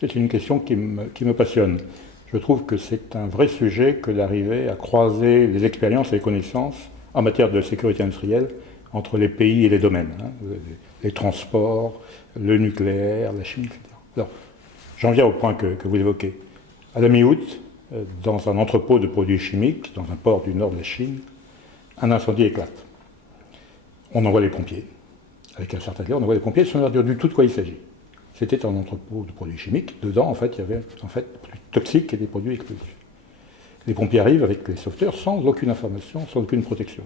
C'est une question qui me passionne. Je trouve que c'est un vrai sujet que d'arriver à croiser les expériences et les connaissances en matière de sécurité industrielle entre les pays et les domaines, hein, les transports, le nucléaire, la chimie, etc. Alors, j'en viens au point que vous évoquez. À la mi-août, dans un entrepôt de produits chimiques, dans un port du nord de la Chine, un incendie éclate. On envoie les pompiers. Avec un certain délai, on envoie les pompiers sans leur dire du tout de quoi il s'agit. C'était un entrepôt de produits chimiques. Dedans, en fait, il y avait des produits toxiques et des produits explosifs. Les pompiers arrivent avec les sauveteurs sans aucune information, sans aucune protection.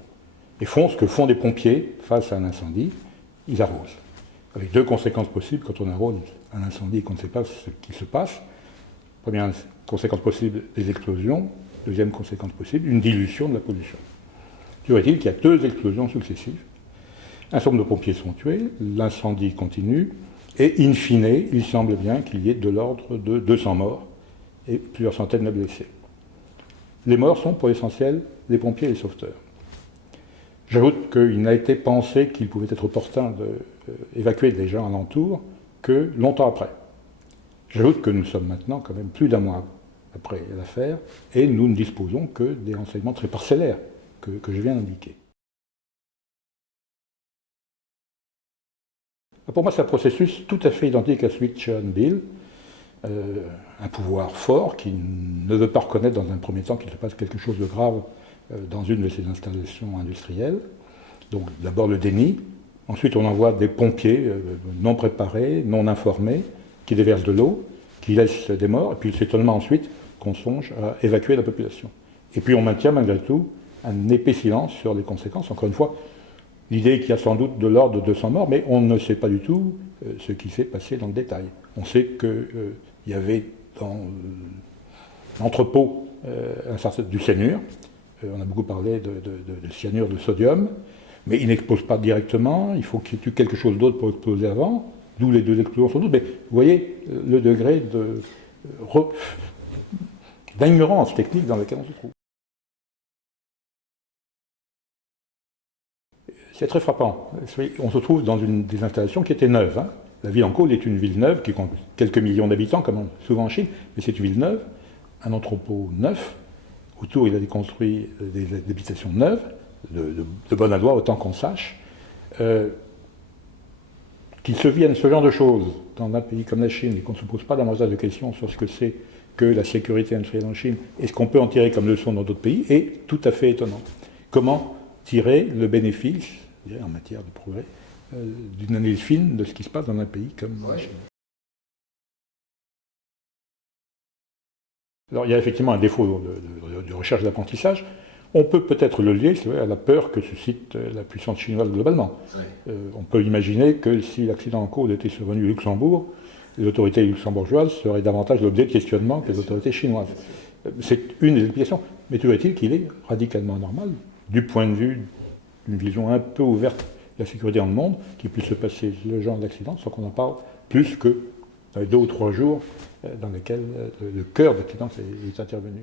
Et font ce que font des pompiers face à un incendie, ils arrosent. Avec deux conséquences possibles quand on arrose un incendie et qu'on ne sait pas ce qui se passe. Première conséquence possible, des explosions. Deuxième conséquence possible, une dilution de la pollution. Toujours est-il qu'il y a deux explosions successives. Un certain nombre de pompiers sont tués, l'incendie continue, et in fine, il semble bien qu'il y ait de l'ordre de 200 morts et plusieurs centaines de blessés. Les morts sont pour l'essentiel les pompiers et les sauveteurs. J'ajoute qu'il n'a été pensé qu'il pouvait être opportun d'évacuer des gens alentour que longtemps après. J'ajoute que nous sommes maintenant quand même plus d'un mois après l'affaire et nous ne disposons que des renseignements très parcellaires que je viens d'indiquer. Pour moi, c'est un processus tout à fait identique à celui de Tchernobyl. Un pouvoir fort qui ne veut pas reconnaître dans un premier temps qu'il se passe quelque chose de grave dans une de ses installations industrielles. Donc d'abord le déni, ensuite on envoie des pompiers non préparés, non informés, qui déversent de l'eau, qui laissent des morts, et puis l'étonnement ensuite qu'on songe à évacuer la population. Et puis on maintient malgré tout un épais silence sur les conséquences. Encore une fois, l'idée est qu'il y a sans doute de l'ordre de 200 morts, mais on ne sait pas du tout ce qui s'est passé dans le détail. On sait qu'il y avait dans l'entrepôt du cyanure. On a beaucoup parlé de cyanure de sodium, mais il n'explose pas directement. Il faut qu'il y ait eu quelque chose d'autre pour exploser avant, d'où les deux explosions sans doute. Mais vous voyez le degré d'ignorance technique dans lequel on se trouve. C'est très frappant. On se trouve dans une des installations qui était neuve. Hein. La ville en cause est une ville neuve qui compte quelques millions d'habitants, comme souvent en Chine, mais c'est une ville neuve, un entrepôt neuf. Autour, il a construit des habitations neuves, de bon aloi, autant qu'on sache. Qu'il se vienne ce genre de choses dans un pays comme la Chine et qu'on ne se pose pas davantage de questions sur ce que c'est que la sécurité industrielle en Chine et ce qu'on peut en tirer comme leçon dans d'autres pays est tout à fait étonnant. Comment tirer le bénéfice, en matière de progrès, d'une analyse fine de ce qui se passe dans un pays comme la Chine. Alors il y a effectivement un défaut de recherche d'apprentissage. On peut peut-être le lier à la peur que suscite la puissance chinoise globalement. Oui. On peut imaginer que si l'accident en cause était survenu au Luxembourg, les autorités luxembourgeoises seraient davantage l'objet de questionnement que les autorités chinoises. C'est une des explications, mais toujours est-il qu'il est radicalement normal, du point de vue d'une vision un peu ouverte de la sécurité dans le monde, qu'il puisse se passer le genre d'accident sans qu'on en parle plus que dans les 2 ou 3 jours dans lesquels le cœur de l'accident est intervenu.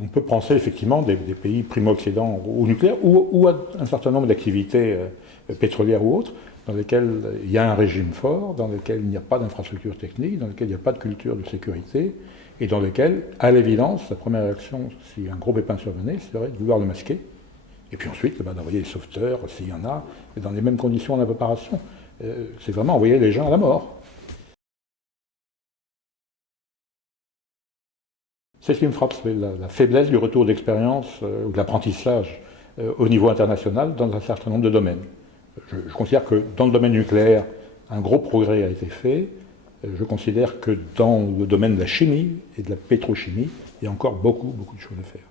On peut penser effectivement des pays primo-occidentaux au nucléaire ou à un certain nombre d'activités pétrolières ou autres, dans lesquelles il y a un régime fort, dans lesquelles il n'y a pas d'infrastructure technique, dans lesquelles il n'y a pas de culture de sécurité, et dans lesquelles, à l'évidence, la première réaction, si un gros pépin survenait, serait de vouloir le masquer, et puis ensuite d'envoyer les sauveteurs, s'il y en a, dans les mêmes conditions de préparation. C'est vraiment envoyer les gens à la mort. C'est ce qui me frappe, c'est la faiblesse du retour d'expérience ou de l'apprentissage au niveau international dans un certain nombre de domaines. Je considère que dans le domaine nucléaire, un gros progrès a été fait. Je considère que dans le domaine de la chimie et de la pétrochimie, il y a encore beaucoup de choses à faire.